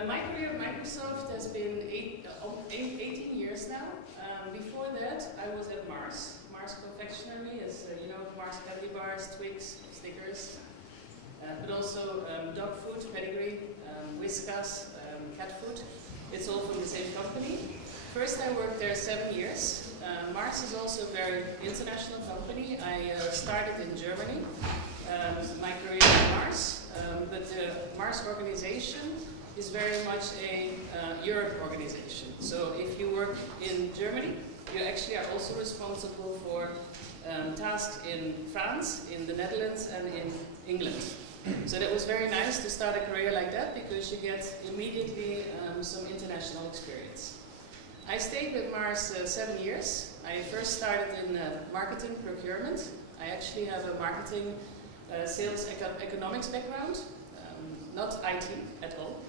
My career at Microsoft has been 18 years now. Before that, I was at Mars. Mars Confectionery, as you know, Mars candy bars, Twix, Snickers, but also dog food, pedigree, Whiskas, cat food. It's all from the same company. First, I worked there 7 years. Mars is also a very international company. I started in Germany, my career at Mars, but the Mars organization is very much a Europe organization. So if you work in Germany, you actually are also responsible for tasks in France, in the Netherlands, and in England. So that was very nice to start a career like that because you get immediately some international experience. I stayed with Mars 7 years. I first started in marketing procurement. I actually have a marketing sales economics background, not IT at all.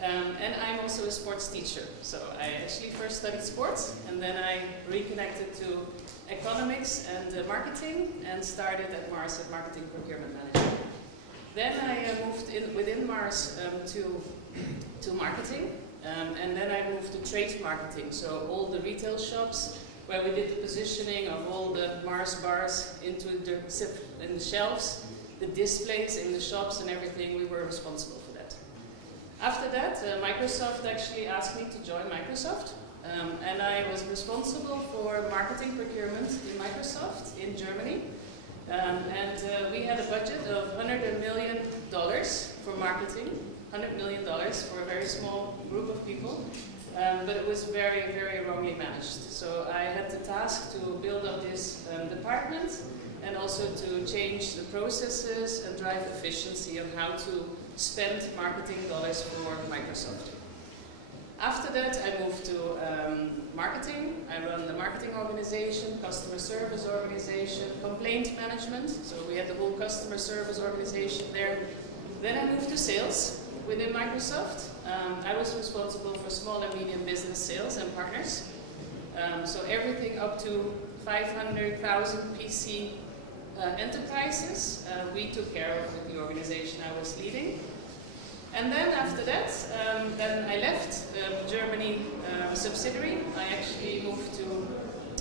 And I'm also a sports teacher. So I actually first studied sports and then I reconnected to economics and marketing and started at Mars as marketing procurement manager. Then I moved in within Mars to marketing. And then I moved to trade marketing, so all the retail shops where we did the positioning of all the Mars bars into in the shelves, the displays in the shops and everything, we were responsible for that. After that, Microsoft actually asked me to join Microsoft, and I was responsible for marketing procurement in Microsoft in Germany. And we had a budget of $100 million for marketing. $100 million for a very small group of people, but it was very, very wrongly managed. So I had the task to build up this department and also to change the processes and drive efficiency on how to spend marketing dollars for Microsoft. After that, I moved to marketing. I run the marketing organization, customer service organization, complaint management. So we had the whole customer service organization there. Then I moved to sales. Within Microsoft, I was responsible for small and medium business sales and partners. So everything up to 500,000 PC enterprises, we took care of with the organization I was leading. And then after that, then I left Germany subsidiary. I actually moved to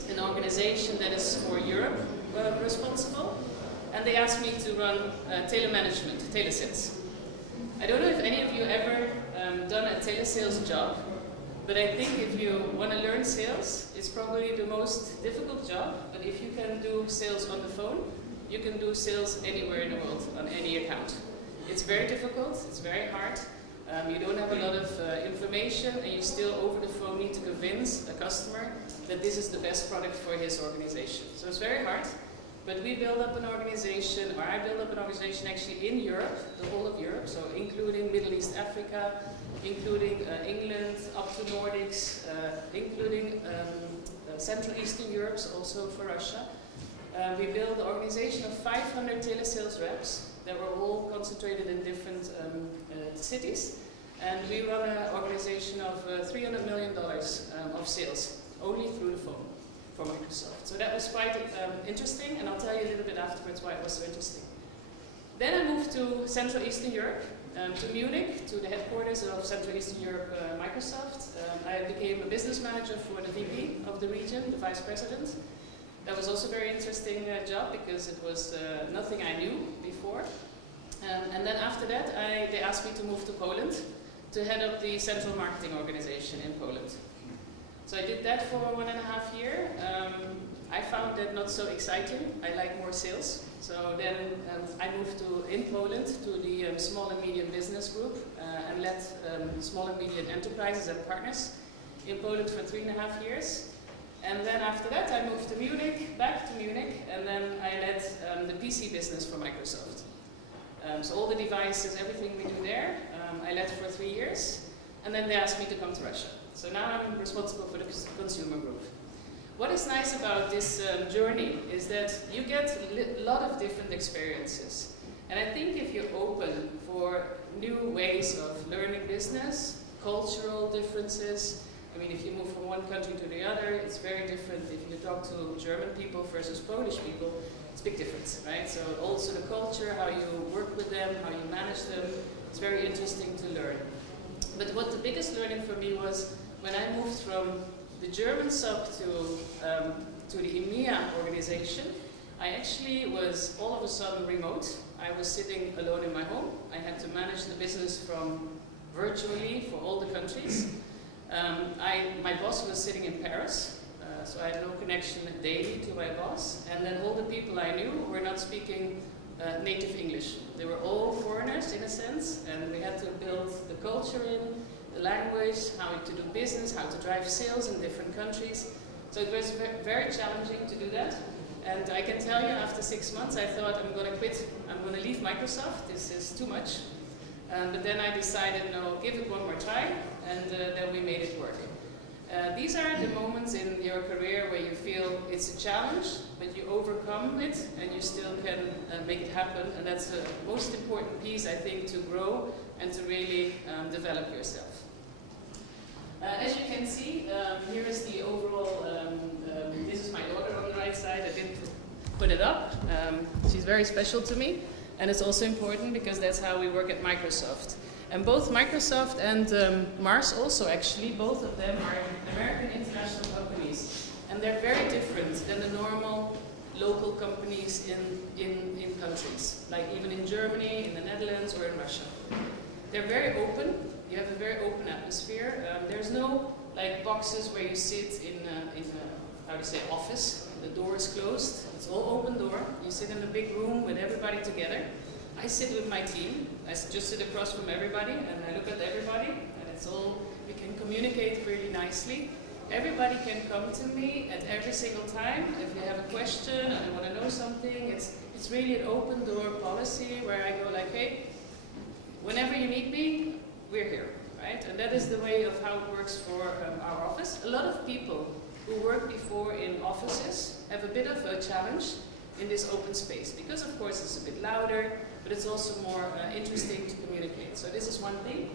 an organization that is for Europe responsible. And they asked me to run telemanagement, telesales. I don't know if any of you ever done a telesales job, but I think if you want to learn sales, it's probably the most difficult job. But if you can do sales on the phone, you can do sales anywhere in the world, on any account. It's very difficult, it's very hard. You don't have a lot of information, and you still over the phone need to convince a customer that this is the best product for his organization. So it's very hard. But we build up an organization, or I build up an organization actually in Europe, the whole of Europe, so including Middle East, Africa, including England, up to Nordics, including Central Eastern Europe, so also for Russia. We built an organization of 500 telesales reps that were all concentrated in different cities. And we run an organization of $300 million of sales, only through the phone. For Microsoft. So that was quite interesting, and I'll tell you a little bit afterwards why it was so interesting. Then I moved to Central Eastern Europe, to Munich, to the headquarters of Central Eastern Europe Microsoft. I became a business manager for the VP of the region, the vice president. That was also a very interesting job because it was nothing I knew before. And then after that, they asked me to move to Poland to head up the central marketing organization in Poland. So I did that for 1.5 years. I found that not so exciting. I like more sales. So then I moved in Poland to the small and medium business group and led small and medium enterprises and partners in Poland for 3.5 years. And then after that I moved to Munich, back to Munich, and then I led the PC business for Microsoft. So all the devices, everything we do there, I led for 3 years. And then they asked me to come to Russia. So now I'm responsible for the consumer group. What is nice about this journey is that you get a lot of different experiences. And I think if you're open for new ways of learning business, cultural differences, I mean, if you move from one country to the other, it's very different. If you talk to German people versus Polish people, it's a big difference, right? So also the culture, how you work with them, how you manage them, it's very interesting to learn. But what the biggest learning for me was when I moved from the German sub to the EMEA organization, I actually was all of a sudden remote. I was sitting alone in my home. I had to manage the business from virtually for all the countries. My boss was sitting in Paris, so I had no connection daily to my boss. And then all the people I knew were not speaking native English. They were all foreigners in a sense, and we had to build the culture in, the language, how to do business, how to drive sales in different countries. So it was very challenging to do that. And I can tell you, after 6 months, I thought, I'm going to quit. I'm going to leave Microsoft. This is too much. But then I decided, no, give it one more try, and then we made it work. These are the moments in your career where you feel it's a challenge, but you overcome it, and you still can make it happen. And that's the most important piece, I think, to grow and to really develop yourself. As you can see, here is the overall, this is my daughter on the right side. I didn't put it up. She's very special to me. And it's also important because that's how we work at Microsoft. And both Microsoft and Mars also, actually, both of them are American international companies. And they're very different than the normal local companies in countries, like even in Germany, in the Netherlands, or in Russia. They're very open. You have a very open atmosphere. There's no like boxes where you sit in how do you say, office. The door is closed. It's all open door. You sit in a big room with everybody together. I sit with my team. I just sit across from everybody, and I look at everybody, and it's all, we can communicate really nicely. Everybody can come to me at every single time. If you have a question and I want to know something, it's really an open door policy where I go like, hey, whenever you need me, we're here, right? And that is the way of how it works for our office. A lot of people who worked before in offices have a bit of a challenge in this open space, because of course it's a bit louder, but it's also more interesting to communicate. So this is one thing.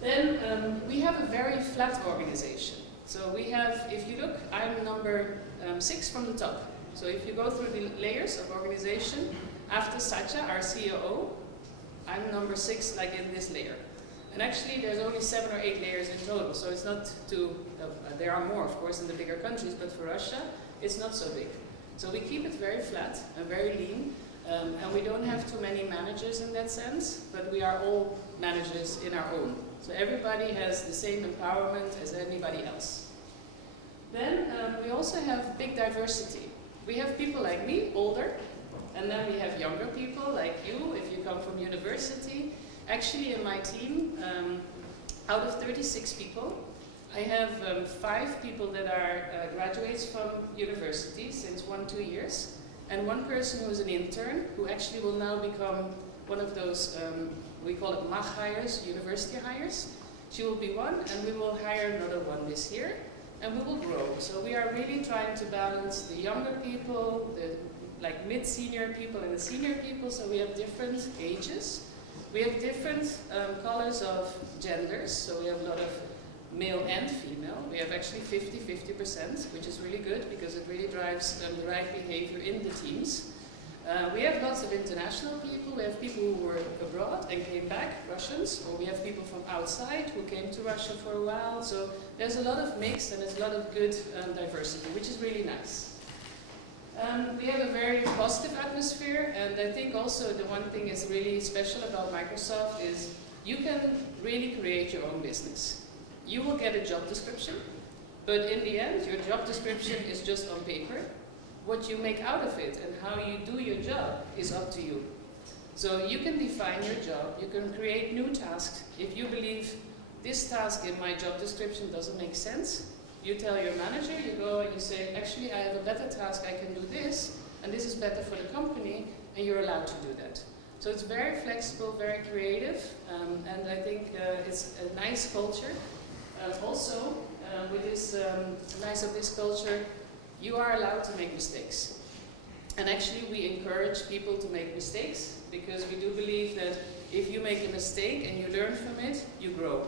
Then we have a very flat organization. So we have, if you look, I'm number 6 from the top. So if you go through the layers of organization, after Satya, our COO, I'm number 6, like in this layer. And actually there's only 7 or 8 layers in total, so it's not too, there are more of course in the bigger countries, but for Russia, it's not so big. So we keep it very flat and very lean, and we don't have too many managers in that sense, but we are all managers in our own. So everybody has the same empowerment as anybody else. Then we also have big diversity. We have people like me, older, and then we have younger people like you, if you come from university. Actually in my team, out of 36 people, I have 5 people that are graduates from university since 1-2 years, and 1 person who is an intern who actually will now become one of those, we call it MAG hires, university hires. She will be one, and we will hire another one this year, and we will grow. So we are really trying to balance the younger people, the like mid-senior people and the senior people, so we have different ages. We have different colors of genders, so we have a lot of male and female. We have actually 50-50%, which is really good because it really drives the right behavior in the teams. We have lots of international people. We have people who were abroad and came back, Russians, or we have people from outside who came to Russia for a while. So there's a lot of mix and there's a lot of good diversity, which is really nice. We have a very positive atmosphere, and I think also the one thing is really special about Microsoft is you can really create your own business. You will get a job description, but in the end your job description is just on paper. What you make out of it and how you do your job is up to you. So you can define your job, you can create new tasks. If you believe this task in my job description doesn't make sense, you tell your manager, you go and you say, actually I have a better task, I can do this, and this is better for the company, and you're allowed to do that. So it's very flexible, very creative, and I think it's a nice culture. Also, with this nice of this culture, you are allowed to make mistakes. And actually we encourage people to make mistakes, because we do believe that if you make a mistake and you learn from it, you grow.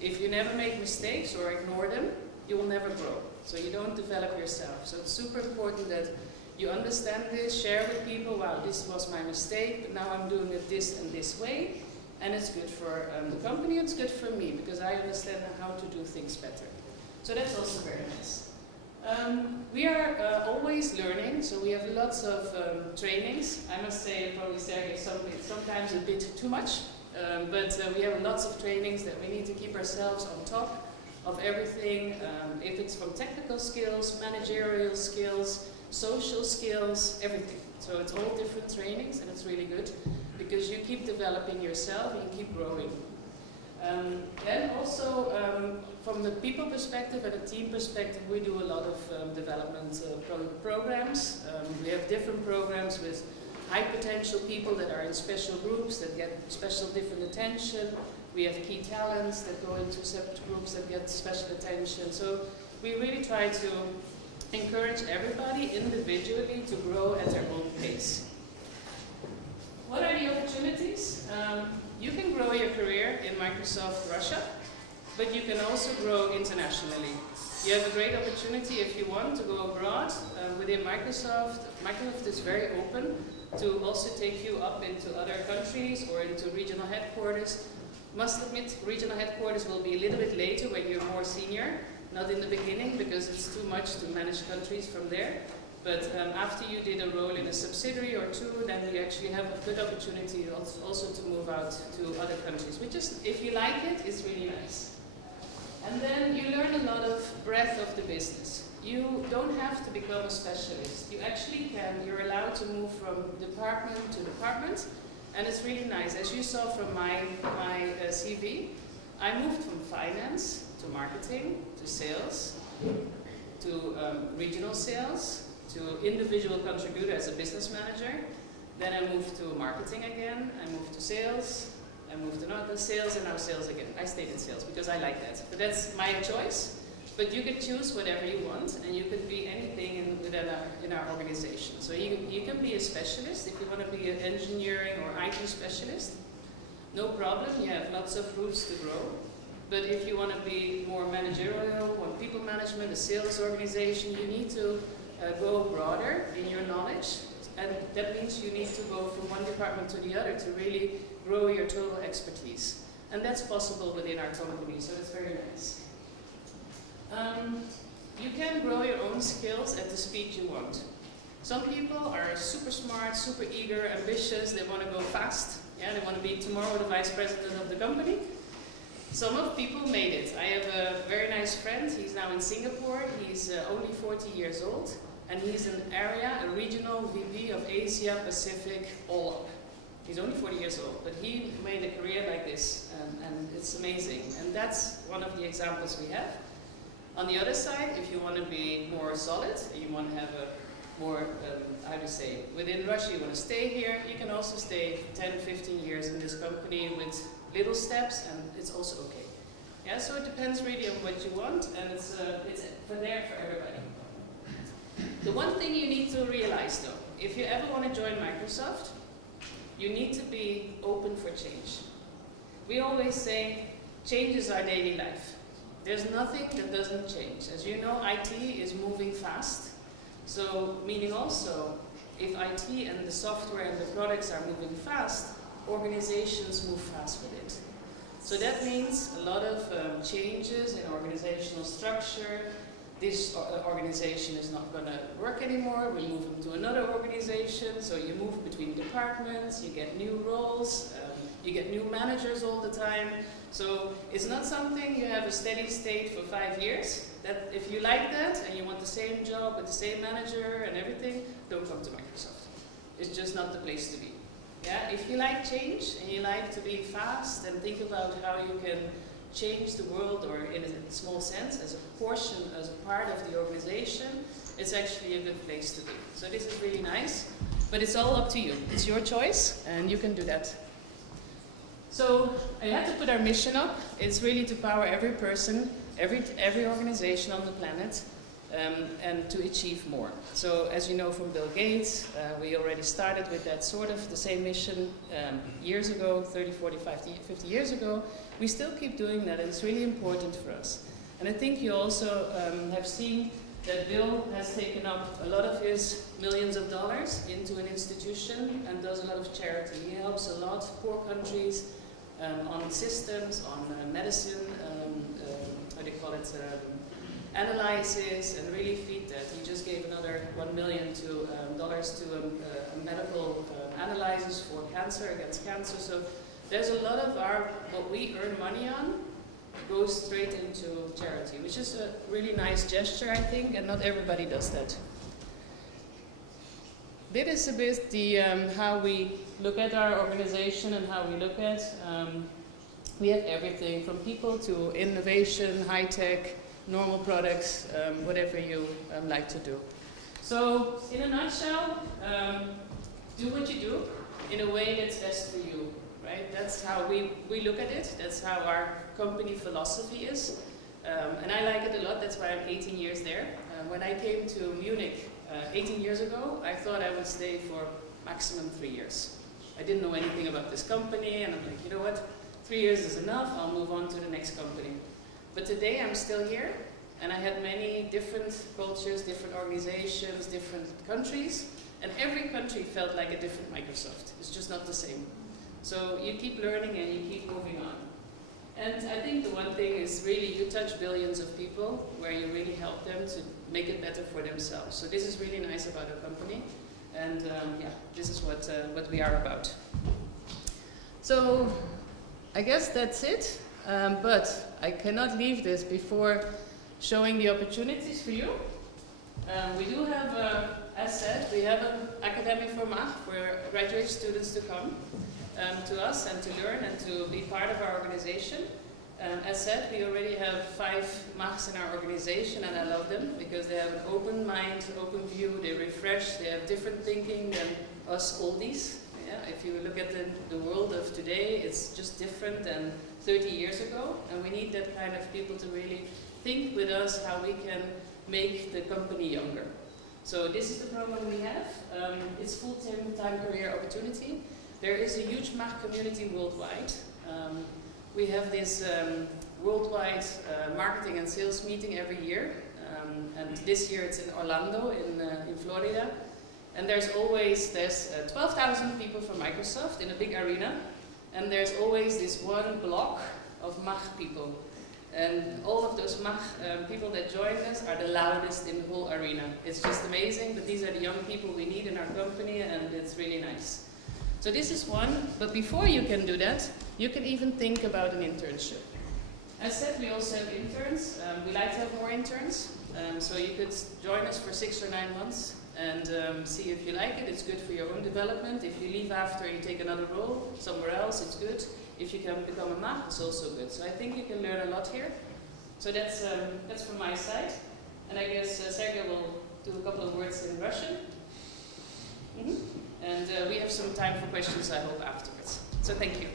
If you never make mistakes or ignore them, you will never grow. So you don't develop yourself. So it's super important that you understand this, share with people, wow, this was my mistake, but now I'm doing it this and this way. and it's good for the company, it's good for me, because I understand how to do things better. So that's also very nice. We are always learning, so we have lots of trainings. I must say, probably Sergey, sometimes a bit too much, but we have lots of trainings that we need to keep ourselves on top of everything, if it's from technical skills, managerial skills, social skills, everything. So it's all different trainings, and it's really good because you keep developing yourself and you keep growing. Then also, from the people perspective and the team perspective, we do a lot of development programs. We have different programs with high potential people that are in special groups that get special different attention. We have key talents that go into separate groups that get special attention. So we really try to encourage everybody individually to grow at their own pace. What are the opportunities? You can grow your career in Microsoft Russia, but you can also grow internationally. You have a great opportunity if you want to go abroad within Microsoft. Microsoft is very open to also take you up into other countries or into regional headquarters. Must admit, regional headquarters will be a little bit later when you're more senior, not in the beginning because it's too much to manage countries from there. But after you did a role in a subsidiary or two, then you actually have a good opportunity also to move out to other countries, which is, if you like it, is really nice. And then you learn a lot of breadth of the business. You don't have to become a specialist. You actually can. You're allowed to move from department to department, and it's really nice. As you saw from my CV, I moved from finance to marketing to sales to regional sales to individual contributor as a business manager. Then I moved to marketing again. I moved to sales. I moved to another sales, and now sales again. I stayed in sales because I like that. But that's my choice. But you can choose whatever you want, and you could be anything in our organization. So you can be a specialist if you want to be an engineering or IT specialist. No problem, you have lots of routes to grow. But if you want to be more managerial, want people management, a sales organization, you need to go broader in your knowledge. And that means you need to go from one department to the other to really grow your total expertise. And that's possible within our company, so it's very nice. You can grow your own skills at the speed you want. Some people are super smart, super eager, ambitious, they want to go fast. Yeah, they want to be tomorrow the vice president of the company. Some of people made it. I have a very nice friend, he's now in Singapore, he's only 40 years old, and he's an a regional VP of Asia Pacific all up. He's only 40 years old, but he made a career like this, and it's amazing. And that's one of the examples we have. On the other side, if you want to be more solid, you want to have a more, how do you say, within Russia you want to stay here, you can also stay 10, 15 years in this company with little steps, and it's also okay. Yeah, so it depends really on what you want, and it's for there for everybody. The one thing you need to realize though, if you ever want to join Microsoft, you need to be open for change. We always say, change is our daily life. There's nothing that doesn't change. As you know, IT is moving fast. So, meaning also, if IT and the software and the products are moving fast, organizations move fast with it. So that means a lot of changes in organizational structure. This organization is not going to work anymore, we move them to another organization, so you move between departments, you get new roles, you get new managers all the time. So it's not something you have a steady state for 5 years. That if you like that and you want the same job with the same manager and everything, don't come to Microsoft. It's just not the place to be. Yeah? If you like change and you like to be fast and think about how you can change the world, or in a small sense, as a portion, as a part of the organization, it's actually a good place to be. So this is really nice, but it's all up to you. It's your choice, and you can do that. So I had to put our mission up. It's really to power every person, every organization on the planet, and to achieve more. So as you know from Bill Gates, we already started with that sort of the same mission years ago, 30, 40, 50 years ago. We still keep doing that, and it's really important for us. And I think you also have seen that Bill has taken up a lot of his millions of dollars into an institution and does a lot of charity. He helps a lot poor countries on systems, on medicine, how do you call it, analysis, and really feed that. He just gave another $1 million to a medical analysis for cancer, against cancer. So there's a lot of what we earn money on goes straight into charity, which is a really nice gesture, I think, and not everybody does that. This is a bit the how we look at our organization and how we look at. We have everything from people to innovation, high tech, normal products, whatever you like to do. So, in a nutshell, do what you do in a way that's best for you, right? That's how we look at it. That's how our company philosophy is. And I like it a lot. That's why I'm 18 years there. When I came to Munich 18 years ago, I thought I would stay for maximum 3 years. I didn't know anything about this company, and I'm like, you know what? 3 years is enough. I'll move on to the next company. But today I'm still here, and I had many different cultures, different organizations, different countries, and every country felt like a different Microsoft. It's just not the same. So you keep learning and you keep moving on. And I think the one thing is really you touch billions of people where you really help them to make it better for themselves. So this is really nice about our company, and yeah, this is what we are about. So I guess that's it. But I cannot leave this before showing the opportunities for you. We do have, as said, we have an academic format for graduate students to come to us and to learn and to be part of our organization. As said, we already have 5 MAGs in our organization, and I love them because they have an open mind, open view, they refresh, they have different thinking than us oldies. Yeah, if you look at the world of today, it's just different than 30 years ago, and we need that kind of people to really think with us how we can make the company younger. So this is the program we have. It's full-time career opportunity. There is a huge MAG community worldwide. We have this worldwide marketing and sales meeting every year, and this year it's in Orlando in Florida. And there's 12,000 people from Microsoft in a big arena, and there's always this one block of MAG people. And all of those MAG people that join us are the loudest in the whole arena. It's just amazing, but these are the young people we need in our company, and it's really nice. So this is one, but before you can do that, you can even think about an internship. As said, we also have interns. We like to have more interns, so you could join us for 6 or 9 months. And see if you like it. It's good for your own development. If you leave after, you take another role somewhere else, it's good. If you can become a MAG, it's also good. So I think you can learn a lot here. So that's from my side. And I guess Sergey will do a couple of words in Russian. And we have some time for questions, I hope, afterwards. So thank you.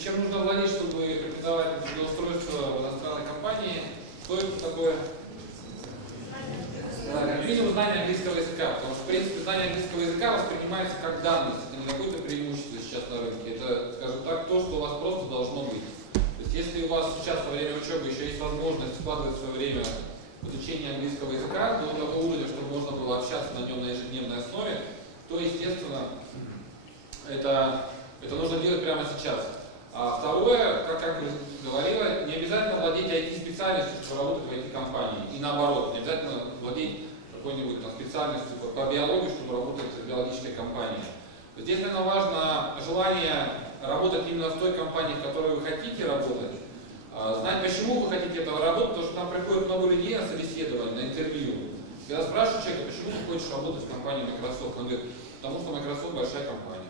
Чем нужно владеть, чтобы претендовать на трудоустройство в иностранной компании, то это такое минимум знания английского языка, потому что, в принципе, знание английского языка воспринимается как данность, это не какое-то преимущество сейчас на рынке, это, скажем так, то, что у вас просто должно быть. То есть, если у вас сейчас во время учебы еще есть возможность вкладывать свое время в изучение английского языка до того уровня, чтобы можно было общаться на нем на ежедневной основе, то, естественно, это нужно делать прямо сейчас. А второе, как вы говорила, не обязательно владеть IT-специальностью, чтобы работать в IT-компании. И наоборот, не обязательно владеть какой-нибудь специальностью по биологии, чтобы работать в биологической компании. Здесь, наверное, важно желание работать именно в той компании, в которой вы хотите работать. Знать, почему вы хотите этого работать, потому что там приходит много людей на собеседование, на интервью. Когда спрашивают человека, почему ты хочешь работать в компании Microsoft, он говорит, потому что Microsoft большая компания.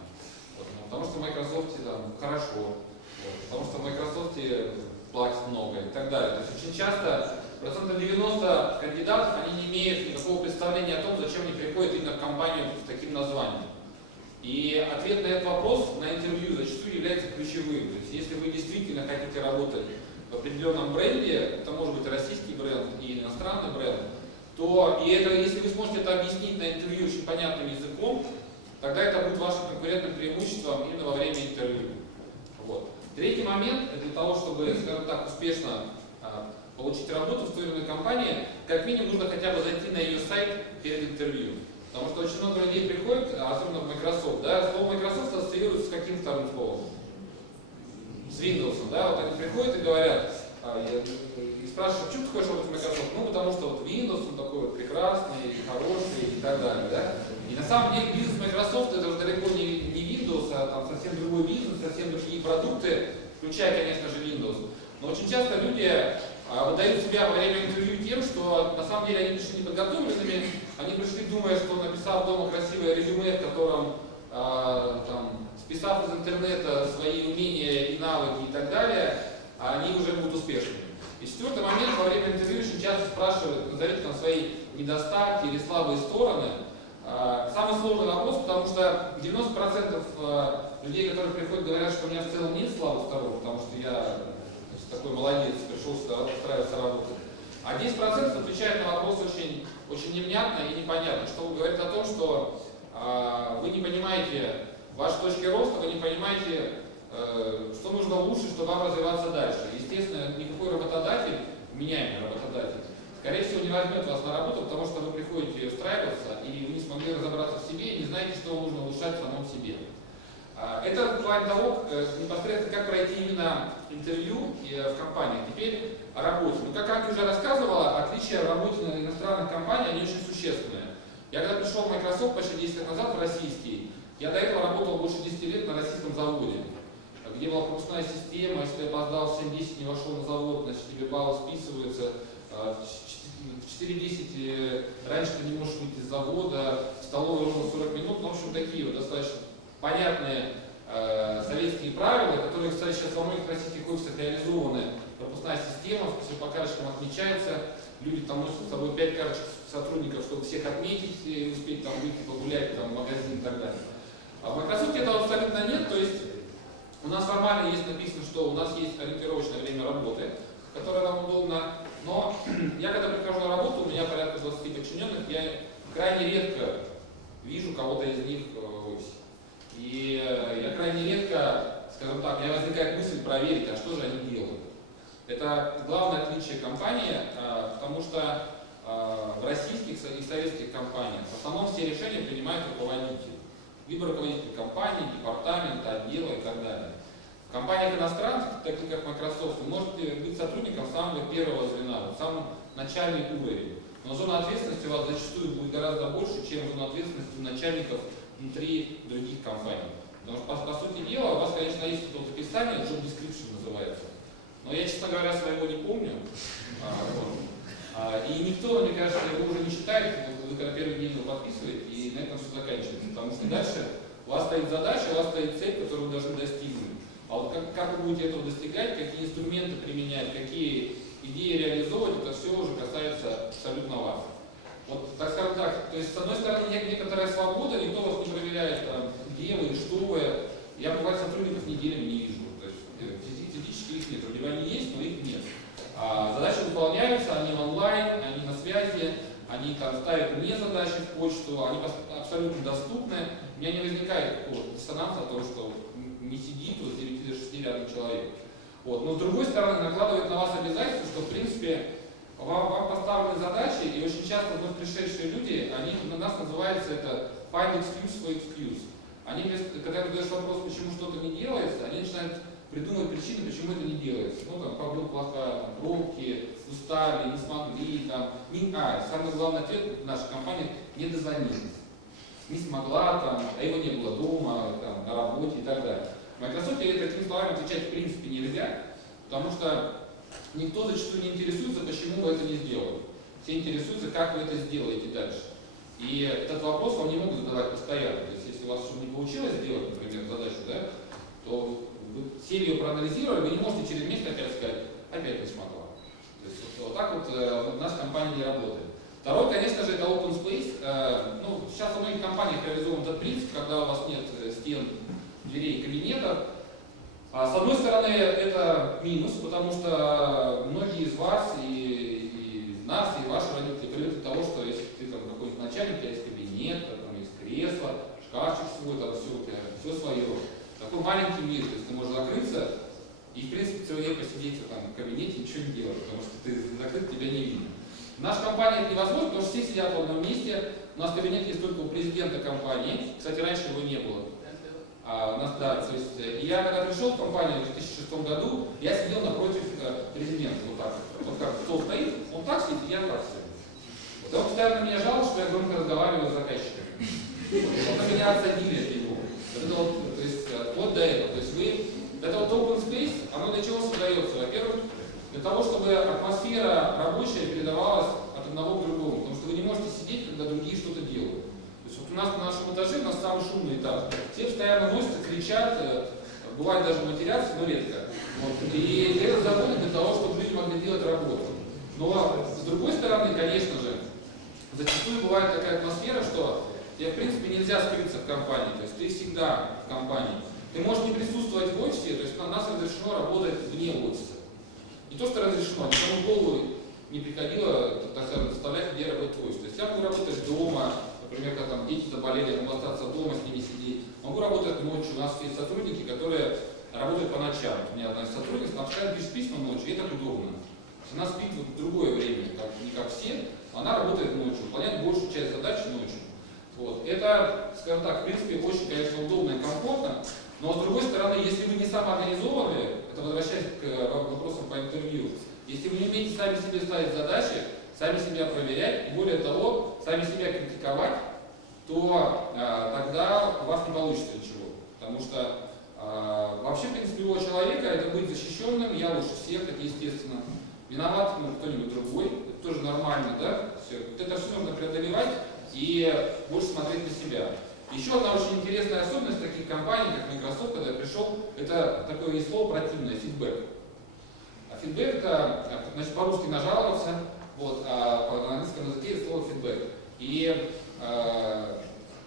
Потому что в Microsoft там хорошо, потому что в Microsoft платят много и так далее. То есть очень часто 90% кандидатов они не имеют никакого представления о том, зачем они приходят именно в компанию с таким названием. И ответ на этот вопрос на интервью зачастую является ключевым. То есть если вы действительно хотите работать в определенном бренде, это может быть российский бренд и иностранный бренд, то если вы сможете это объяснить на интервью очень понятным языком, тогда это будет вашим конкурентным преимуществом именно во время интервью. Вот. Третий момент, для того, чтобы, скажем так, успешно получить работу в той или иной компании, как минимум нужно хотя бы зайти на ее сайт перед интервью. Потому что очень много людей приходит, особенно в Microsoft, да, слово Microsoft ассоциируется с каким вторым словом? С Windows, да, вот они приходят и говорят, и спрашивают, почему ты хочешь работать в Microsoft? Ну, потому что вот Windows, он такой вот прекрасный, хороший и так далее, да. И на самом деле бизнес Microsoft это уже далеко не Windows, а там совсем другой бизнес, совсем другие продукты, включая, конечно же, Windows. Но очень часто люди выдают себя во время интервью тем, что на самом деле они пришли неподготовленными, они пришли, думая, что написав дома красивое резюме, в котором, там, списав из интернета свои умения и навыки и так далее, они уже будут успешными. И четвертый момент, во время интервью очень часто спрашивают, назовите там свои недостатки или слабые стороны. Самый сложный вопрос, потому что 90% людей, которые приходят, говорят, что у меня в целом нет слабых сторон, потому что я такой молодец, пришел сюда устраиваться работать. А 10% отвечают на вопрос очень, очень невнятно и непонятно, что говорит о том, что вы не понимаете ваши точки роста, вы не понимаете, что нужно лучше, чтобы вам развиваться дальше. Естественно, никакой работодатель, меняемый работодатель, скорее всего, не возьмет вас на работу, потому что вы приходите устраиваться, и вы не смогли разобраться в себе, и не знаете, что нужно улучшать в самом себе. Это в плане того, непосредственно как пройти именно интервью в компаниях. Теперь о работе. Ну, как Анке уже рассказывала, отличия в работе на иностранных компаниях, они очень существенные. Я когда пришел в Microsoft почти 10 лет назад, в российский, я до этого работал больше 10 лет на российском заводе, где была пропускная система, если ты опоздал в 7:10, не вошел на завод, значит тебе баллы списываются, в 4:10 раньше ты не можешь выйти из завода, в столовой ровно 40 минут, ну, в общем, такие вот достаточно понятные советские правила, которые, кстати, сейчас во многих российских офисах реализованы. Пропускная система, все по карточкам отмечается, люди там носят с собой 5 карточек сотрудников, чтобы всех отметить и успеть там выйти погулять там, в магазин и так далее. А в Microsoft этого абсолютно нет, то есть у нас формально есть написано, что у нас есть ориентировочное время работы, которое нам удобно, но я когда прихожу на работу, у меня порядка 20 подчиненных, я крайне редко вижу кого-то из них в офисе. И я крайне редко, скажем так, у меня возникает мысль проверить, а что же они делают. Это главное отличие компании, потому что в российских и советских компаниях в основном все решения принимают руководители. Либо руководитель компании, департамента, отдела и так далее. В компаниях иностранных, таких как Microsoft, вы можете быть сотрудником самого первого звена, самый начальный уровень. Но зона ответственности у вас зачастую будет гораздо больше, чем зона ответственности начальников внутри других компаний. Потому что, по сути дела, у вас, конечно, есть вот описание, job description называется. Но я, честно говоря, своего не помню. И никто, мне кажется, его уже не читает, вы когда первый день его подписываете, и на этом все заканчивается. Потому что дальше у вас стоит задача, у вас стоит цель, которую вы должны достигнуть. А вот как вы будете этого достигать, какие инструменты применять, какие идеи реализовывать, это все уже касается абсолютно вас. Вот, так скажем так, то есть с одной стороны некоторая свобода, никто вас не проверяет, там, где вы, что вы. Я бывает сотрудников неделями не вижу. То есть физически их нет, вроде бы они есть, но их нет. Задачи выполняются, они онлайн, они на связи, они там ставят мне задачи в почту, они абсолютно доступны. У меня не возникает такого диссонанса, того, что не сидит вот 9 до 6 рядом человек. Вот. Но с другой стороны накладывает на вас обязательство, что в принципе вам поставлены задачи, и очень часто вновь пришедшие люди, они на нас называется это find excuse for excuse. Они, когда ты задаешь вопрос, почему что-то не делается, они начинают придумывать причины, почему это не делается. Ну, там, погода плохая, там, пробки, устали, не смогли, там, самый главный ответ в нашей компании – не дозвонились. Не смогла, там, а его не было дома, там, на работе и так далее. В Microsoft такими словами отвечать в принципе нельзя, потому что никто зачастую не интересуется, почему вы это не сделали. Все интересуются, как вы это сделаете дальше. И этот вопрос вам не могут задавать постоянно. То есть, если у вас что-то не получилось сделать, например, задачу, да, то вы сели ее проанализировали, вы не можете через месяц опять сказать, опять не смогла. То есть, вот так вот в нашей компании не работает. Второй, конечно же, это open space. Ну, сейчас во многих компаниях реализован этот принцип, когда у вас нет стен, дверей, кабинетов. С одной стороны, это минус, потому что многие из вас, и нас, и ваши родители привыкли к тому, что если ты там какой-нибудь начальник, у тебя есть кабинет, там есть кресло, шкафчик с все свое. Такой маленький мир, то есть ты можешь закрыться и, в принципе, целый день посидеть там, в кабинете и ничего не делать, потому что ты закрыт, тебя не видно. В нашей компании это невозможно, потому что все сидят в одном месте. У нас кабинет есть только у президента компании. Кстати, раньше его не было. У нас, да, то есть, я когда пришел в компанию в 2006 году, я сидел напротив президента, вот так. Вот как стол стоит, он так сидит, я так сижу. Вот он постоянно меня жаловался, что я громко разговариваю с заказчиками. Вот меня отсадили от него. Это вот, то есть, вот до этого. То есть это вот open space, оно для чего создается? Во-первых, для того, чтобы атмосфера рабочая передавалась от одного к другому. Потому что вы не можете сидеть, когда другие что-то делают. То есть вот у нас на нашем этаже, у нас самый шумный этаж. Все постоянно носятся, кричат, бывает даже матерятся, но редко. Вот. И это законы для того, чтобы люди могли делать работу. Но с другой стороны, конечно же, зачастую бывает такая атмосфера, что тебе в принципе нельзя скрыться в компании. То есть ты всегда в компании. Ты можешь не присутствовать в офисе, то есть на нас разрешено работать вне офиса. Не то, что разрешено, никому в голову не приходило, так сказать, заставлять людей работать в офисе. То есть я могу работать дома, например, когда там дети заболели, я могу остаться дома, с ними сидеть. Могу работать ночью. У нас есть сотрудники, которые работают по ночам. У меня одна из сотрудниц, она постоянно пишет письма ночью, и это удобно. Она спит в другое время, не как все, она работает ночью, выполняет большую часть задач ночью. Вот. Это, скажем так, в принципе, очень, конечно, удобно и комфортно. Но с другой стороны, если вы не самоорганизованы, это возвращаясь к вопросам по интервью, если вы не умеете сами себе ставить задачи, сами себя проверять, и более того, сами себя критиковать, то тогда у вас не получится ничего. Потому что вообще принцип любого человека это быть защищенным, я лучше всех, это естественно. Виноват кто-нибудь другой, это тоже нормально, да? Все. Вот это все нужно преодолевать и больше смотреть на себя. Еще одна очень интересная особенность таких компаний, как Microsoft, когда я пришел, это такое есть слово противное, фидбэк. А фидбэк это, значит, по-русски нажаловаться, вот, а на английском языке это слово фидбэк. И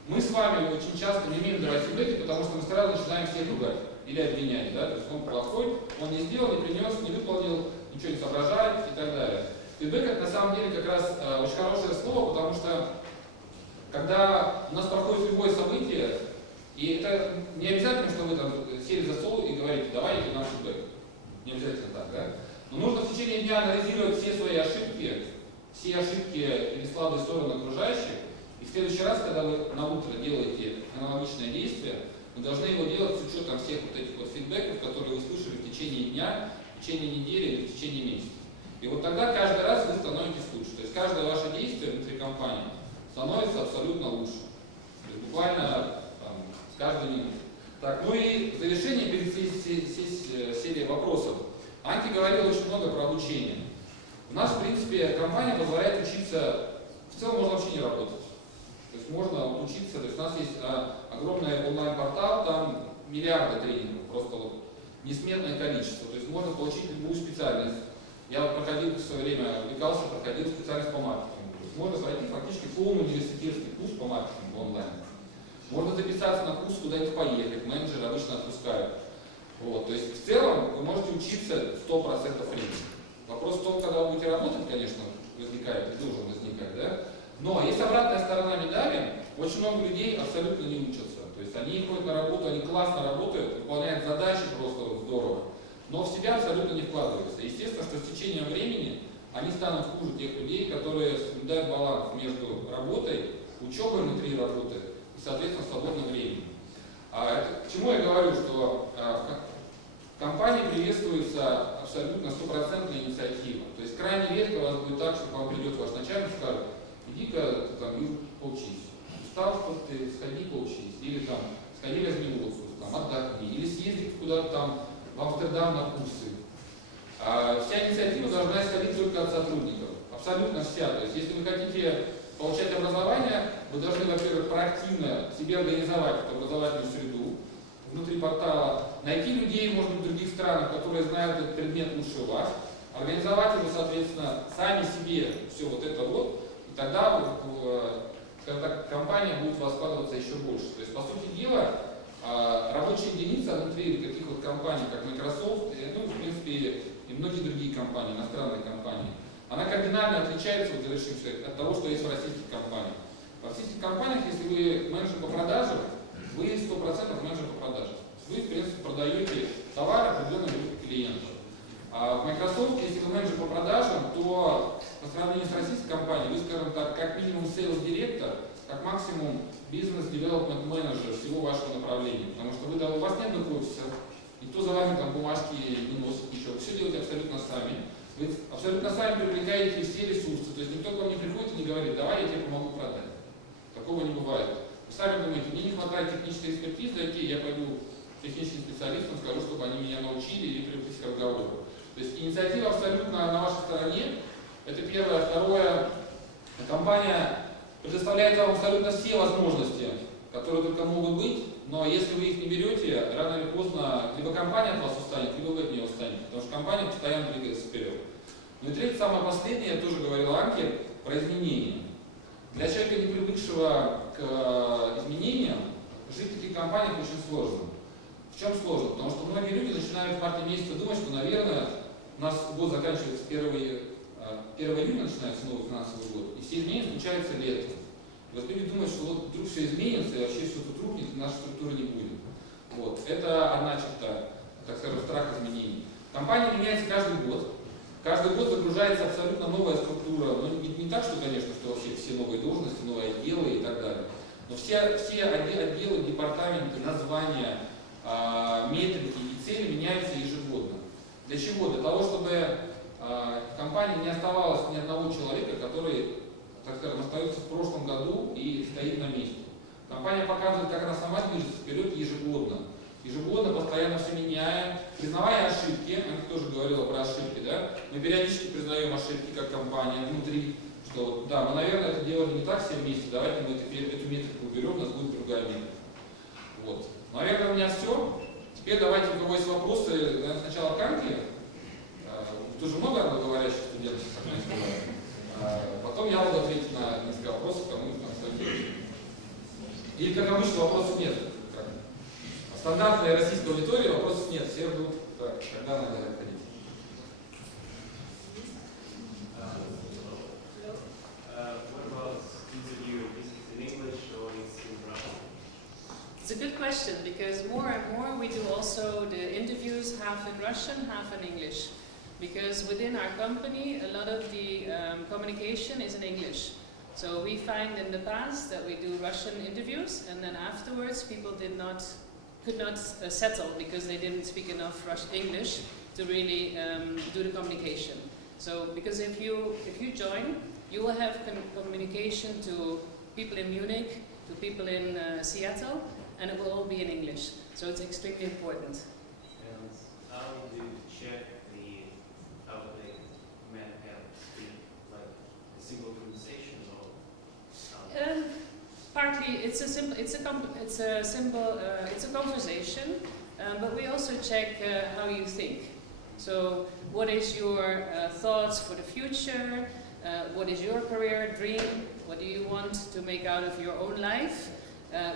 мы с вами очень часто не умеем давать фидбэки, потому что мы сразу начинаем всех ругать или обвинять, да? То есть он плохой, он не сделал, не принес, не выполнил, ничего не соображает и так далее. Фидбэк это на самом деле как раз очень хорошее слово, потому что когда у нас проходит любое событие, и это не обязательно, что вы там сели за стол и говорите, давайте нам фидбэк. Не обязательно так, да? Но нужно в течение дня анализировать все свои ошибки или слабые стороны окружающих, и в следующий раз, когда вы на утро делаете аналогичное действие, вы должны его делать с учетом всех вот этих вот фидбэков, которые вы слышали в течение дня, в течение недели или в течение месяца. И вот тогда каждый раз вы становитесь лучше. То есть каждое ваше действие внутри компании становится абсолютно лучше. То есть буквально там, с каждой минуты. Так, ну и в завершение перед серией вопросов. Анке говорила очень много про обучение. У нас, в принципе, компания позволяет учиться, в целом можно вообще не работать. То есть можно учиться, то есть у нас есть огромный онлайн-портал, там миллиарды тренингов, просто вот несметное количество. То есть можно получить любую специальность. Я вот проходил в свое время, увлекался, проходил специальность по маркетингу. То есть можно пройти фактически полный университетский курс по маркетингу онлайн. Можно записаться на курс, куда-нибудь поехать, менеджеры обычно отпускают. Вот. То есть в целом вы можете учиться 100% времени. Вопрос в том, когда вы будете работать, конечно, возникает, и должен возникать, да? Но есть обратная сторона медали, очень много людей абсолютно не учатся. То есть они ходят на работу, они классно работают, выполняют задачи просто вот здорово, но в себя абсолютно не вкладываются. Естественно, что с течением времени они станут хуже тех людей, которые соблюдают баланс между работой, учебой внутри работы и, соответственно, свободным временем. К чему я говорю, что в компании приветствуется абсолютно стопроцентная инициатива. То есть крайне редко у вас будет так, что к вам придет ваш начальник и скажет, иди-ка там поучись. Устал, что ты, сходи поучись. Или там, сходи возьми отпуск, там, отдохни. Или съезди куда-то там в Амстердам на курсы. Вся инициатива должна исходить только от сотрудников. Абсолютно вся. То есть если вы хотите получать образование, вы должны, во-первых, проактивно себе организовать эту образовательную среду внутри портала, найти людей, может быть, в других странах, которые знают этот предмет лучше вас, организовать его, соответственно, сами себе все вот это вот, и тогда, скажем так, компания будет у вас складываться еще больше. То есть, по сути дела, рабочая единица внутри таких вот компаний, как Microsoft, ну, в принципе, и многие другие компании, иностранные компании, она кардинально отличается, вот завершимся, от того, что есть в российских компаниях. В российских компаниях, если вы менеджер по продажам, вы 100% менеджер development менеджер всего вашего направления, потому что у вас нет офиса, никто за вами там бумажки не носит, ничего. Вы все делаете абсолютно сами. Вы абсолютно сами привлекаете все ресурсы, то есть никто к вам не приходит и не говорит, давай я тебе помогу продать. Такого не бывает. Вы сами думаете, мне не хватает технической экспертизы, окей, я пойду техническим специалистам, скажу, чтобы они меня научили или привлекли к разговору. То есть инициатива абсолютно на вашей стороне. Это первое. Второе, компания предоставляет вам абсолютно все возможности, которые только могут быть, но если вы их не берете, рано или поздно либо компания от вас устанет, либо вы от нее устанете, потому что компания постоянно двигается вперед. Ну и третье, самое последнее, я тоже говорил Анке, про изменения. Для человека, не привыкшего к изменениям, жить в таких компаниях очень сложно. В чем сложно? Потому что многие люди начинают в марте месяце думать, что, наверное, у нас год заканчивается 1 июня, начинается новый финансовый год, и все изменения случаются летом. И вот люди думают, что вот вдруг все изменится, и вообще все тут рухнет, и нашей структуры не будет. Вот. Это одна черта, так скажем, страх изменений. Компания меняется каждый год. Каждый год загружается абсолютно новая структура. Ну, не так, что, конечно, что вообще все новые должности, новые отделы и так далее. Но все отделы, департаменты, названия, метрики и цели меняются ежегодно. Для чего? Для того, чтобы в компании не оставалось ни одного человека, который, так скажем, остается в прошлом году и стоит на месте. Компания показывает, как она сама движется вперед ежегодно. Ежегодно, постоянно все меняя, признавая ошибки. Анке тоже говорила про ошибки, да? Мы периодически признаем ошибки как компания внутри, что да, мы, наверное, это делали не так все вместе, давайте мы теперь эту метрику уберем, у нас будет другая метрика. Вот. Наверное, у меня все. Теперь давайте, у кого есть вопросы, наверное, сначала к Анке. Тоже много англоговорящих студентов, потом я могу ответить на несколько вопросов, кому-нибудь там что-нибудь. Или, как обычно, вопросов нет. Стандартная российская аудитория, вопросов нет. Все ждут, так, когда надо ходить. It's a good question because more and more we do also the interviews half in Russian, half in English. Because within our company, a lot of the communication is in English. So we find in the past that we do Russian interviews, and then afterwards people could not settle because they didn't speak enough English to really do the communication. So because if you join, you will have communication to people in Munich, to people in Seattle, and it will all be in English. So it's extremely important. And how do you check how they can speak, like a single conversation or? Partly, it's a conversation, but we also check how you think. So, what is your thoughts for the future? What is your career dream? What do you want to make out of your own life?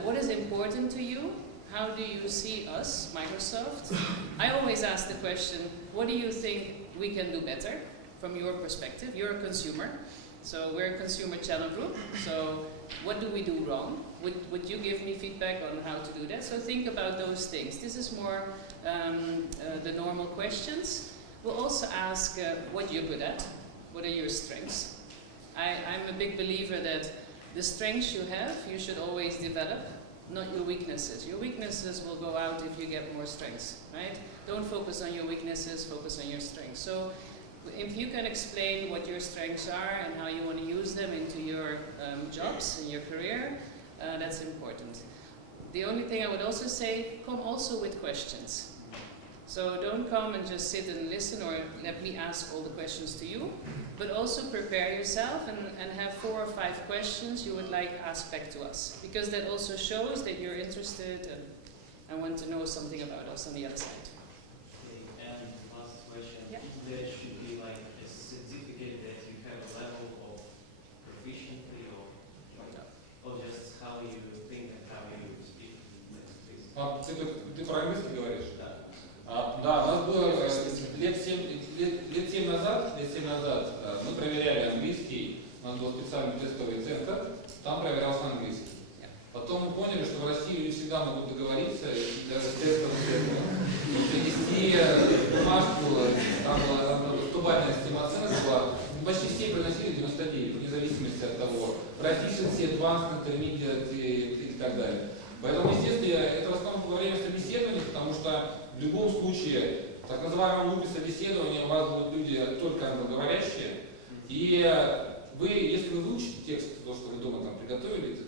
What is important to you? How do you see us, Microsoft? I always ask the question, what do you think we can do better from your perspective? You're a consumer, so we're a consumer channel group. So what do we do wrong? Would you give me feedback on how to do that? So think about those things. This is more the normal questions. We'll also ask what you're good at. What are your strengths? I'm a big believer that the strengths you have, you should always develop, not your weaknesses. Your weaknesses will go out if you get more strengths, right? Don't focus on your weaknesses, focus on your strengths. So if you can explain what your strengths are and how you want to use them into your jobs and your career, that's important. The only thing I would also say, come also with questions. So don't come and just sit and listen or let me ask all the questions to you, but also prepare yourself and have 4 or 5 questions you would like asked back to us. Because that also shows that you're interested and want to know something about us on the other side. Okay, and last question. Yeah. There should be like a certificate that you have a level of proficiency or just how you think and how you speak. Ты про английский говоришь? Да. Да, у нас было лет 7 назад мы проверяли английский, у нас был специальный тестовый центр, там проверялся английский. Потом мы поняли, что в России люди всегда могут договориться и даже тестовый центр принести бумажку, там была 100-бальная система оценок была, почти все приносили 99, вне зависимости от того, proficiency, advanced, intermediate и так далее. Поэтому, естественно, это в основном во время собеседования, потому что в любом случае, в так называемом лупе собеседования у вас будут люди только англоговорящие, и вы, если вы выучите текст, то, что вы дома там приготовили,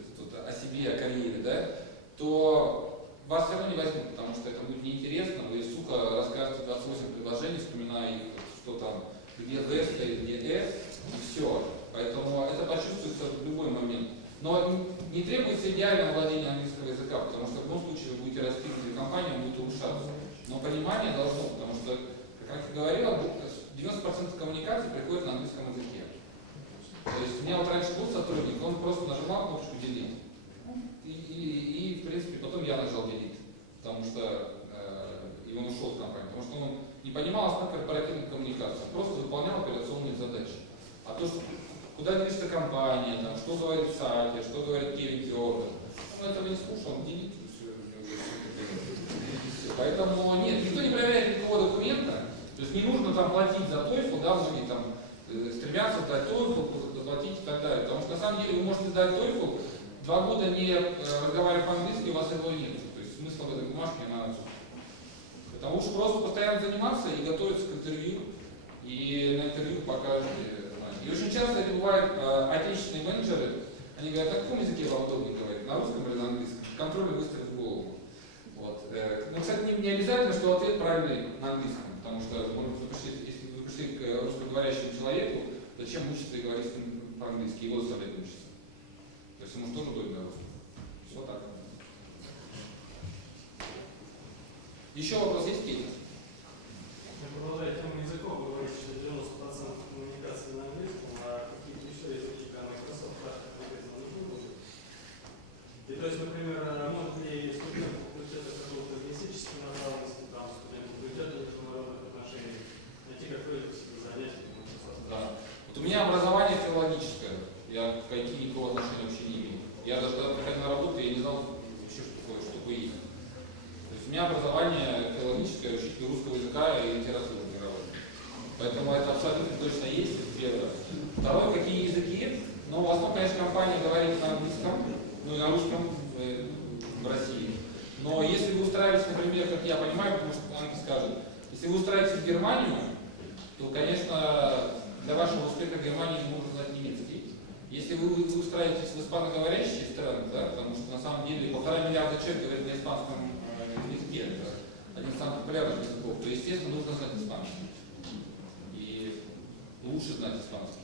о себе, о карьере, да, то вас все равно не возьмут, потому что это будет неинтересно, вы сухо расскажете 28 предложений, вспоминая их, что там, где «the» стоит, где «э», и все. Поэтому это почувствуется в любой момент. Но не требуется идеального владения английского языка, потому что в любом случае вы будете расти внутри компании, он будет улучшаться. Но понимание должно, потому что, как Анке говорила, 90% коммуникации приходит на английском языке. То есть у меня вот раньше был сотрудник, он просто нажимал кнопочку «делить». И, в принципе, потом я нажал «делить», потому что и он ушел с компании, потому что он не понимал основ корпоративных коммуникаций, он просто выполнял операционные задачи. А то, что куда движется компания, там, что говорит Сати, что говорит Кевин Оден, он этого не слушал, он «делить». Поэтому нет, никто не проверяет никакого документа, то есть не нужно там платить за TOEFL, да, многие там стремятся сдать TOEFL, заплатить и так далее. Потому что на самом деле вы можете сдать TOEFL, 2 года не разговаривать по-английски, у вас его нет. То есть смысла в этой бумажке она отсутствует. Потому что просто постоянно заниматься и готовиться к интервью, и на интервью покажете. И очень часто это бывает отечественные менеджеры, они говорят, на каком языке вам удобнее говорить, на русском или на английском? Контроль выстрел в голову. Вот. Ну, кстати, не обязательно, что ответ правильный на английском, потому что если вы пришли к русскоговорящему человеку, зачем учиться и говорить по-английски, его заставлять учиться. То есть ему же тоже удобно на русском. Все так. Еще вопрос есть, Кейт? Продолжая тему языков, вы говорите, что 90% коммуникации на английском, а какие-то еще языки для Microsoft конкретно нужны будут? И то есть, например, может ли студент факультета какого-то лингвистической направленности, там, студент факультета международных отношений, найти какое-то занятие в Microsoft? Да. Вот у меня образование филологическое, я к IT никакого отношения вообще не имею. Я даже когда приходил на работу, я не знал вообще, что такое, что такое есть. То есть у меня образование филологическое, учитель русского языка и литературы мировой. Поэтому это абсолютно точно есть, это первое. Второе, какие языки? Ну, в основном, конечно, компания говорит на английском, ну и на русском в России. Но если вы устраиваетесь, например, как я понимаю, потому что Анке скажет, если вы устраиваетесь в Германию, то, конечно, для вашего успеха в Германии нужно знать немецкий. Если вы устраиваетесь в испаноговорящие страны, да, потому что на самом деле 1,5 миллиарда человек говорит на испанском языке, это один из самых популярных языков, то, естественно, нужно знать испанский. И лучше знать испанский.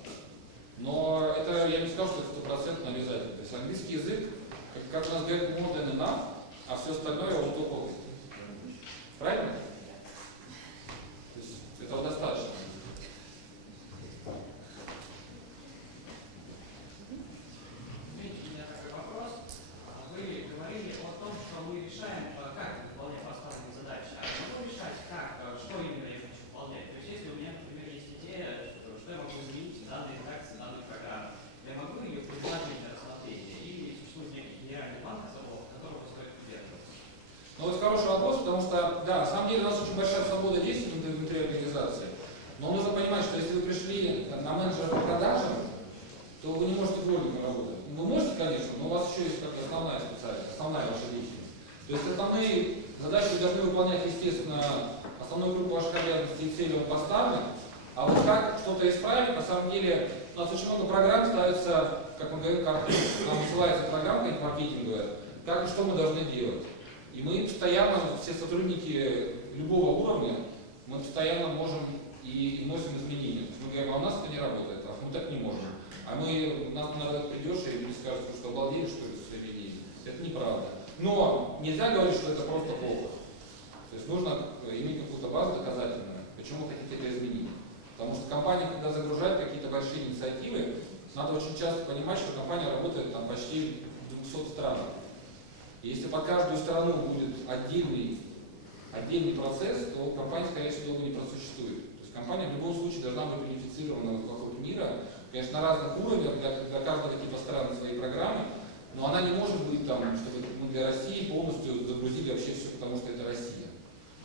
Но это, я не сказал, что это 100% обязательно. То есть английский язык, как у нас говорят, more than enough, а все остальное on top of it. Правильно? То есть этого достаточно. Хороший вопрос, потому что, да, на самом деле у нас очень большая свобода действий внутри организации. Но нужно понимать, что если вы пришли на менеджера по продажам, то вы не можете кроликом работать. Вы можете, конечно, но у вас еще есть как основная специальность, основная ваша деятельность. То есть основные задачи вы должны выполнять, естественно, основную группу ваших обязанностей и целей поставлен. А вот как что-то исправить, на самом деле, у нас очень много программ ставится, как мы говорим, как нам высылается программа маркетинговая, как и что мы должны делать. И мы постоянно, все сотрудники любого уровня, мы постоянно можем и вносим изменения. То есть мы говорим, а у нас это не работает, а мы так не можем. А мы, нас надо придешь и люди скажут, что обалдели, что ли, с своими идеями. Это неправда. Но нельзя говорить, что это просто плохо. То есть нужно иметь какую-то базу доказательную, почему вы хотите это изменить. Потому что компания, когда загружает какие-то большие инициативы, надо очень часто понимать, что компания работает там почти в 200 странах. И если под каждую страну будет отдельный процесс, то компания, скорее всего, долго не просуществует. То есть компания в любом случае должна быть унифицирована вокруг мира, конечно, на разных уровнях, для каждого типа страны своей программы, но она не может быть там, чтобы мы для России полностью загрузили вообще все, потому что это Россия.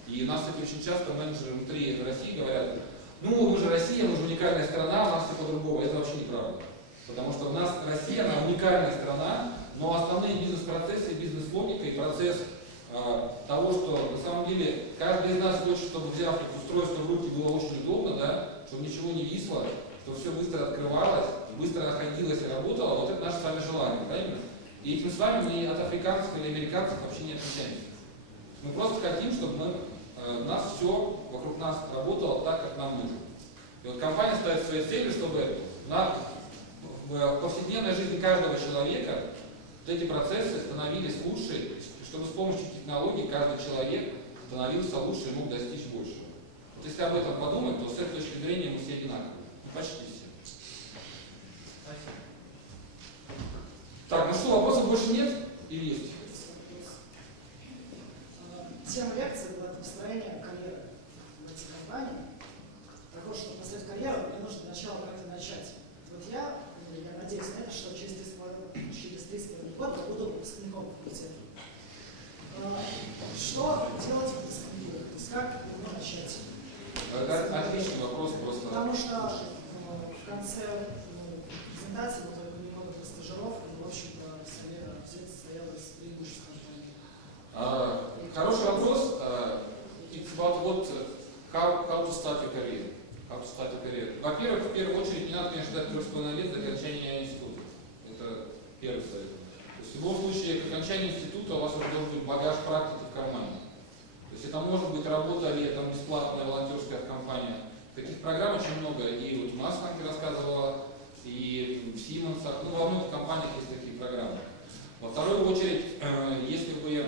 И у нас, кстати, очень часто менеджеры внутри России говорят, ну, мы же Россия, мы же уникальная страна, у нас все по-другому. Это вообще неправда. Потому что у нас Россия, она уникальная страна, Но основные бизнес-процессы, бизнес-логика и процесс того, что на самом деле каждый из нас хочет, чтобы взяв устройство в руки было очень удобно, да, чтобы ничего не висло, чтобы все быстро открывалось, быстро находилось и работало, вот это наше с вами желание, правильно? И этим с вами мы от африканцев или американцев вообще не отличаемся. Мы просто хотим, чтобы нас все вокруг нас работало так, как нам нужно. И вот компания ставит своей целью, чтобы в повседневной жизни каждого человека вот эти процессы становились лучше, чтобы с помощью технологий каждый человек становился лучше и мог достичь большего. Вот если об этом подумать, то с этой точки зрения мы все одинаковые. Почти все. Так, ну что, вопросов больше нет? Или есть? Тема лекции была построение карьеры в этой компании. Того, чтобы построить карьеру, мне нужно сначала как-то начать. Вот я надеюсь на это, что через 3,5 года буду выпускником факультета. Что делать в выпускниках? То есть как его начать? Это отличный вопрос просто. Потому что в конце презентации мы только немного про стажировку, но в общем-то все состоялось преимущество компании. Хороший вопрос. It's about what, how to start a career. Во-первых, в первую очередь, не надо, конечно, ждать 3,5 лет до окончания института. Это первый совет. То есть, в любом случае, к окончанию института у вас уже должен быть багаж практики в кармане. То есть это может быть работа летом, бесплатная, волонтерская в компаниях. Таких программ очень много. И вот у нас Анке рассказывала, и в Симонсах, ну, во многих компаниях есть такие программы. Во вторую очередь, если вы,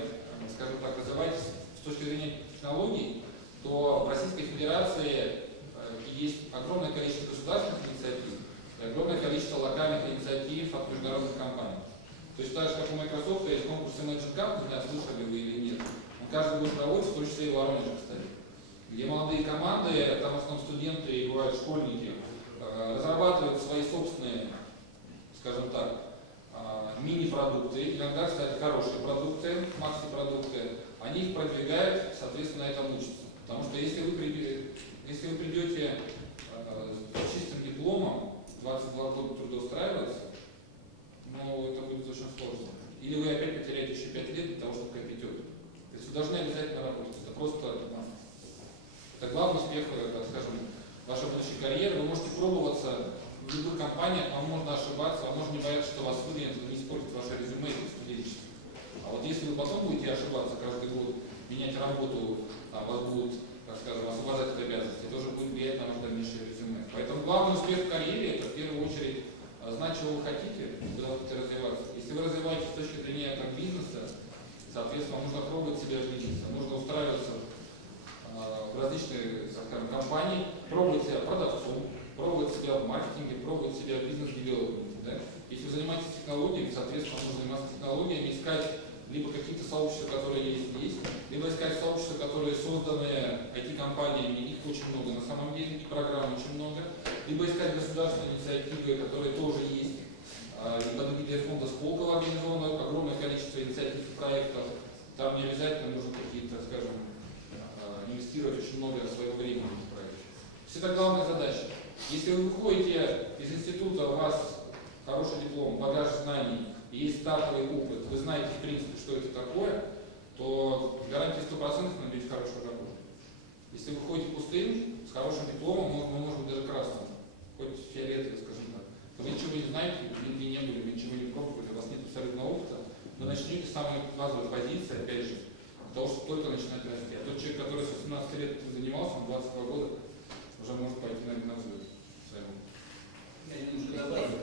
скажем так, развиваетесь с точки зрения технологий, то в Российской Федерации есть огромное количество государственных инициатив и огромное количество локальных инициатив от международных компаний. То есть так же, как у Microsoft есть конкурсы Magic Cup, не знаю, слышали вы или нет, он каждый год проводится, в том числе и в Воронеже, кстати, где молодые команды, там в основном студенты и бывают школьники, разрабатывают свои собственные, скажем так, мини-продукты, иногда, кстати, хорошие продукты, макси-продукты, они их продвигают, соответственно, на этом учатся. Потому что если вы придете с чистым дипломом, 22 года трудоустраиваться, ну, это будет очень сложно. Или вы опять потеряете еще 5 лет для того, чтобы копить опыт. То есть вы должны обязательно работать. Это просто это главный успех, так скажем, вашей будущей карьеры. Вы можете пробоваться в любых компаниях, вам можно ошибаться, вам можно не бояться, что вас выгонят, не испортит ваше резюме и студенчество. А вот если вы потом будете ошибаться каждый год, менять работу, вас будут, так скажем, освобождать от обязанностей, тоже будет влиять на ваше дальнейшее резюме. Поэтому главный успех в карьере – это в первую очередь знать, чего вы хотите, куда вы хотите развиваться. Если вы развиваетесь с точки зрения как бизнеса, соответственно, нужно пробовать себя отличиться, нужно устраиваться в различные, скажем, компании, пробовать себя продавцом, пробовать себя в маркетинге, пробовать себя в бизнес-девелопменте. Да? Если вы занимаетесь технологиями, соответственно, нужно заниматься технологиями, искать либо какие-то сообщества, которые есть, либо искать сообщества, которые созданы IT-компаниями, их очень много на самом деле, и программ очень много, либо искать государственные инициативы, которые тоже есть, либо другие фонда Сколково организовано огромное количество инициатив и проектов, там не обязательно нужно какие-то, скажем, инвестировать очень много своего времени в эти проекты. То есть это главная задача. Если вы выходите из института, у вас хороший диплом, багаж знаний, есть стартовый опыт, вы знаете в принципе, что это такое, то гарантия 100% найдете хорошую работу. Если вы ходите пустым, с хорошим дипломом, может быть даже красным, хоть фиолетовый, скажем так, то вы ничего не знаете, нигде не были, вы ничего не пробовали, у вас нет абсолютно опыта, вы начнете с самой базовой позиции, опять же, для того, чтобы только начинать расти. А тот человек, который с 18 лет занимался, он 22 года, уже может пойти на взлет своему. Я немножко добавлю.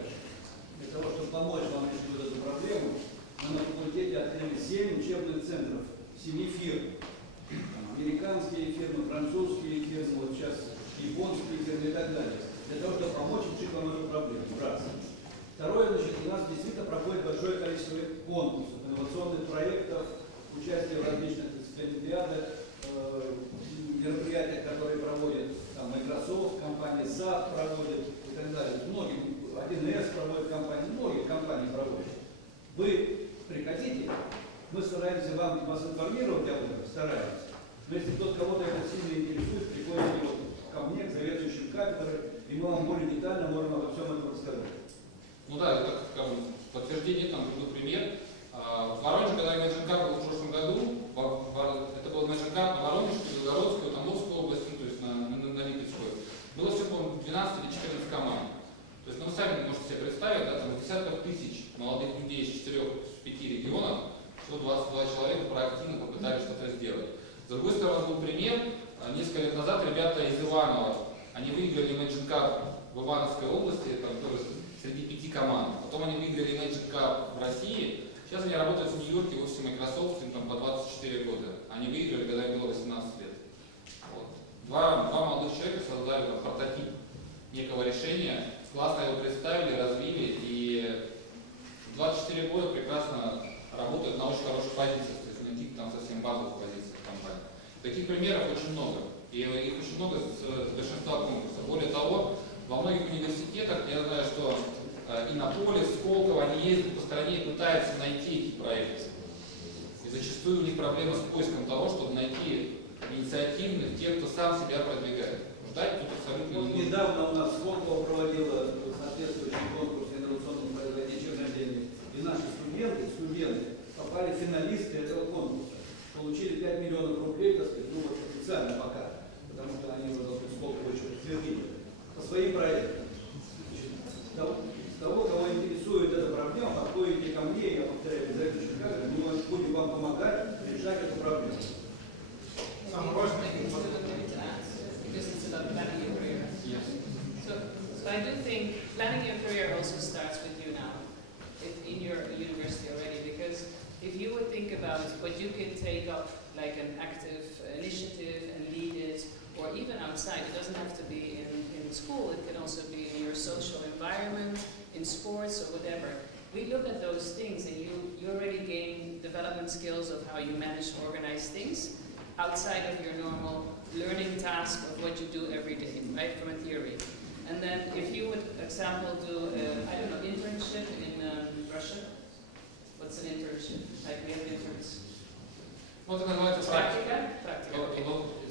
Для того, чтобы помочь вам решить вот эту проблему, мы на факультете открыли 7 учебных центров, 7 фирм. Американские фирмы, французские фирмы, вот сейчас японские фирмы и так далее. Для того, чтобы помочь решить вам эту проблему. Раз. Второе, значит, у нас действительно проходит большое количество конкурсов, инновационных проектов, участие в различных олимпиадах, мероприятиях, которые проводят там, Microsoft, компания SAP проводит и так далее. Многие, 1С проводит компании, многие компании проводят. Вы приходите, мы стараемся вас информировать об этом, стараемся. Но если кто-то кого-то это сильно интересует, приходите вот ко мне, к заведующим кафедрой, и мы вам более детально можем обо всем этом рассказать. Ну да, это, как подтверждение, там, другой пример. С другой стороны, был пример, несколько лет назад ребята из Иванова, они выиграли Imagine Cup в Ивановской области, там тоже среди 5 команд. Потом они выиграли Imagine Cup в России. Сейчас они работают в Нью-Йорке в офисе Microsoft, им там по 24 года. Они выиграли, когда им было 18 лет. Вот. Два молодых человека создали прототип некого решения, классно его представили, развили, и 24 года прекрасно работают на очень хороших позициях, то есть на каких-то там совсем базовых позициях компании. Таких примеров очень много, и их очень много с большинства конкурсов. Более того, во многих университетах, я знаю, что Иннополис, Сколково, они ездят по стране и пытаются найти эти проекты. И зачастую у них проблема с поиском того, чтобы найти инициативных, тех, кто сам себя продвигает. Ждать тут абсолютно не нужно. Недавно у нас Сколково проводила соответствующий конкурс инновационных производителей чернодельных. И наши студенты попали в финалисты этого конкурса. Получили 5 миллионов рублей, так сказать, ну вот официально пока, потому что они уже Сколково еще подтвердили по своим проектам. Того, кого интересует эта проблема, подходите ко мне, я повторяю, обязательно, мы будем вам помогать решать эту проблему. So I do think planning your career also starts with you now, in your university already, because if you would think about what you can take up like an active initiative and lead it, or even outside, it doesn't have to be in school, it can also be in your social environment, in sports or whatever. We look at those things and you already gain development skills of how you manage to organize things outside of your normal learning task of what you do every day, right, from a theory. And then if you would, example, do, I don't know, internship in Russia. What's an internship? Like we have interns. Ну, это называется практика.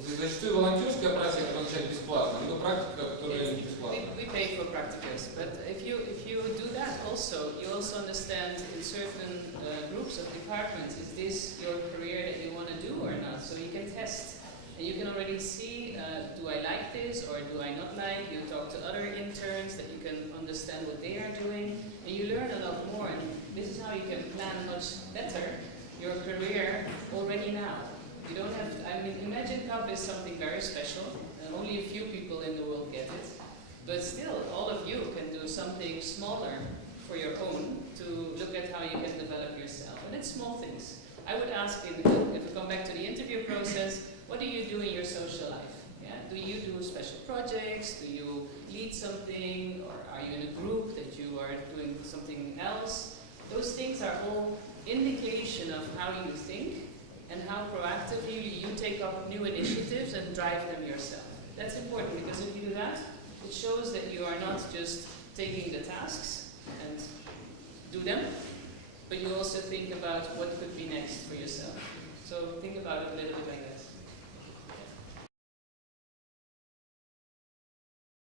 Зачастую волонтерская практика, которая начинает бесплатно, либо практика, которая не бесплатна. We pay for practicas, but if you do that also, you also understand in certain groups of departments, is this your career that you want to do or not? So you can test. And you can already see, do I like this or do I not like? You talk to other interns that you can understand what they are doing, and you learn a lot more. And this is how you can plan much better your career already now. You don't have to, I mean, Imagine Cup is something very special, and only a few people in the world get it. But still, all of you can do something smaller for your own to look at how you can develop yourself. And it's small things. I would ask, if we come back to the interview process, what do you do in your social life? Yeah? Do you do special projects? Do you lead something? Or are you in a group that you are doing something else? Those things are all indication of how you think and how proactively you take up new initiatives and drive them yourself. That's important because if you do that, it shows that you are not just taking the tasks and do them, but you also think about what could be next for yourself. So think about it a little bit like that.